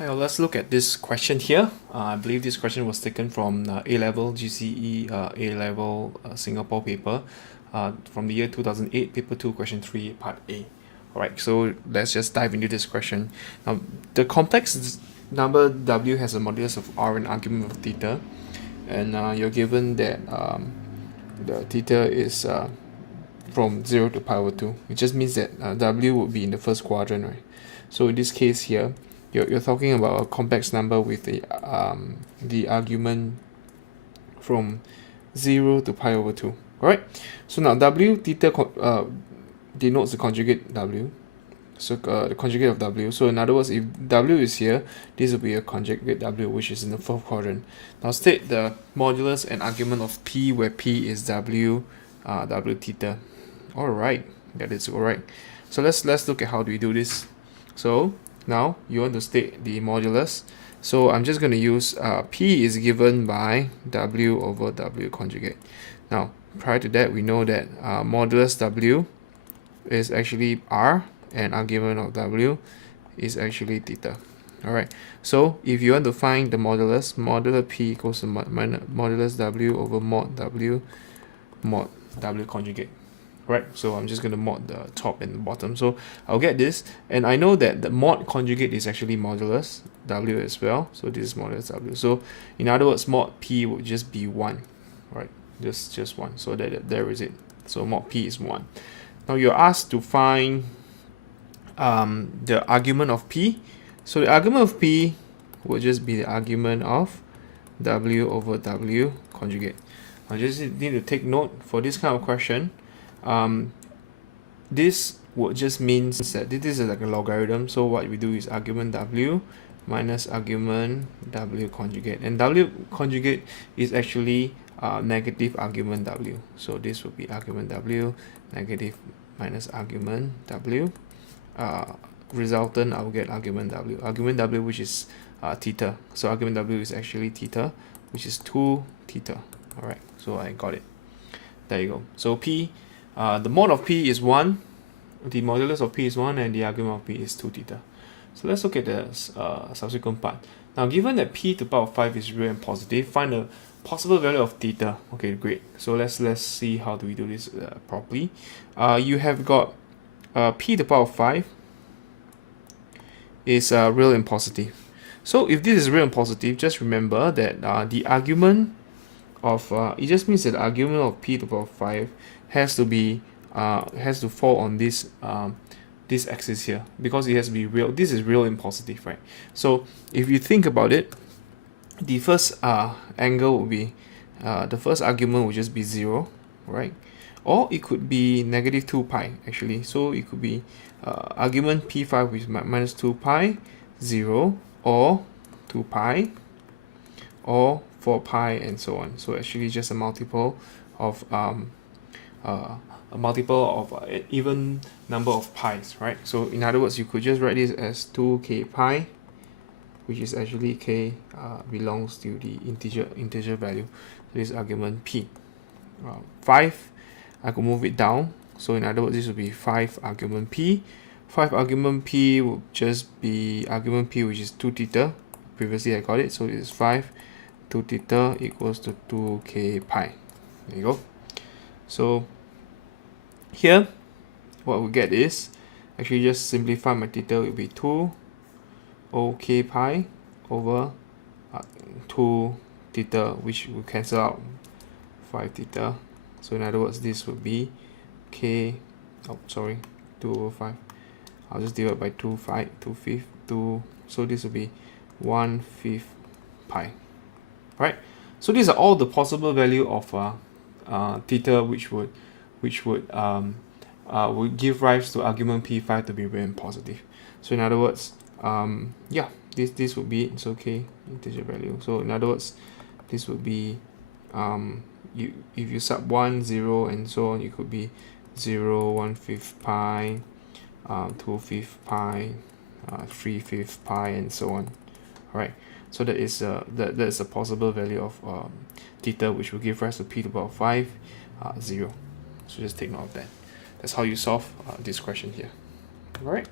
Hi, let's look at this question here. I believe this question was taken from A-level GCE A-level Singapore paper from the year 2008, paper 2, question 3, part A. Alright, so let's just dive into this question. Now, the complex number W has a modulus of R and argument of theta, and you're given that the theta is from 0 to pi over 2. It just means that W would be in the first quadrant, right? So in this case here, you're talking about a complex number with the argument from 0 to pi over 2. Alright, so now W theta denotes the conjugate W, so the conjugate of W. So in other words, if W is here, this will be a conjugate W, which is in the fourth quadrant. Now state the modulus and argument of P, where P is W theta. Alright, that is alright. So let's look at how do we do this. So now you want to state the modulus. So I'm just going to use P is given by W over W conjugate. Now prior to that, we know that modulus W is actually R and argument of W is actually theta. Alright, so if you want to find the modulus, modular P equals to modulus W over mod W conjugate. Right, so I'm just going to mod the top and the bottom. So I'll get this, and I know that the mod conjugate is actually modulus W as well. So this is modulus W. So in other words, mod P would just be 1, right? Just 1. So there is it. So mod P is 1. Now you're asked to find the argument of P. So the argument of P would just be the argument of W over W conjugate. I just need to take note for this kind of question. This would just means that this is like a logarithm. So what we do is argument W minus argument W conjugate, and W conjugate is actually negative argument W. So this would be argument W negative minus argument W. Resultant, I'll get argument W, which is theta. So argument W is actually theta, which is 2 theta. Alright, so I got it. There you go. So P, the mod of P is 1, the modulus of P is 1, and the argument of P is 2 theta. So let's look at the subsequent part. Now, given that P to the power of 5 is real and positive, find the possible value of theta. Okay, great. So let's see how do we do this properly. You have got P to the power of 5 is real and positive. So if this is real and positive, just remember that the argument of it just means that the argument of P to the power of 5 has to fall on this this axis here, because it has to be real. This is real and positive, right? So if you think about it, the first angle would be the first argument would just be 0, right? Or it could be negative 2 pi actually. So it could be argument P5 with minus 2 pi, 0, or 2 pi, or 4 pi, and so on. So actually just a multiple of an even number of pi's, right? So in other words, you could just write this as 2k pi, which is actually k belongs to the integer value. So this is argument P. 5, I could move it down. So in other words, this would be 5 argument P. 5 argument P would just be argument P, which is 2 theta. Previously I got it, so it is 5 2 theta equals to 2k pi. There you go. So here, what we get is actually just simplify my theta will be 2 OK pi over 2 theta, which will cancel out 5 theta. So in other words, this would be k, 2 over 5. I'll just divide by 2 fifth, so this will be 1/5 pi. Right? So these are all the possible value of theta, which would give rise to argument P5 to be real and positive. So in other words, yeah, this would be it's okay integer value. So in other words, this would be if you sub 1, 0, and so on, it could be 0, 1/5 pi, 2/5 pi, 3/5 pi, and so on. All right. So that is a possible value of theta, which will give rise to P to the power of 5, 0. So just take note of that. That's how you solve this question here. All right.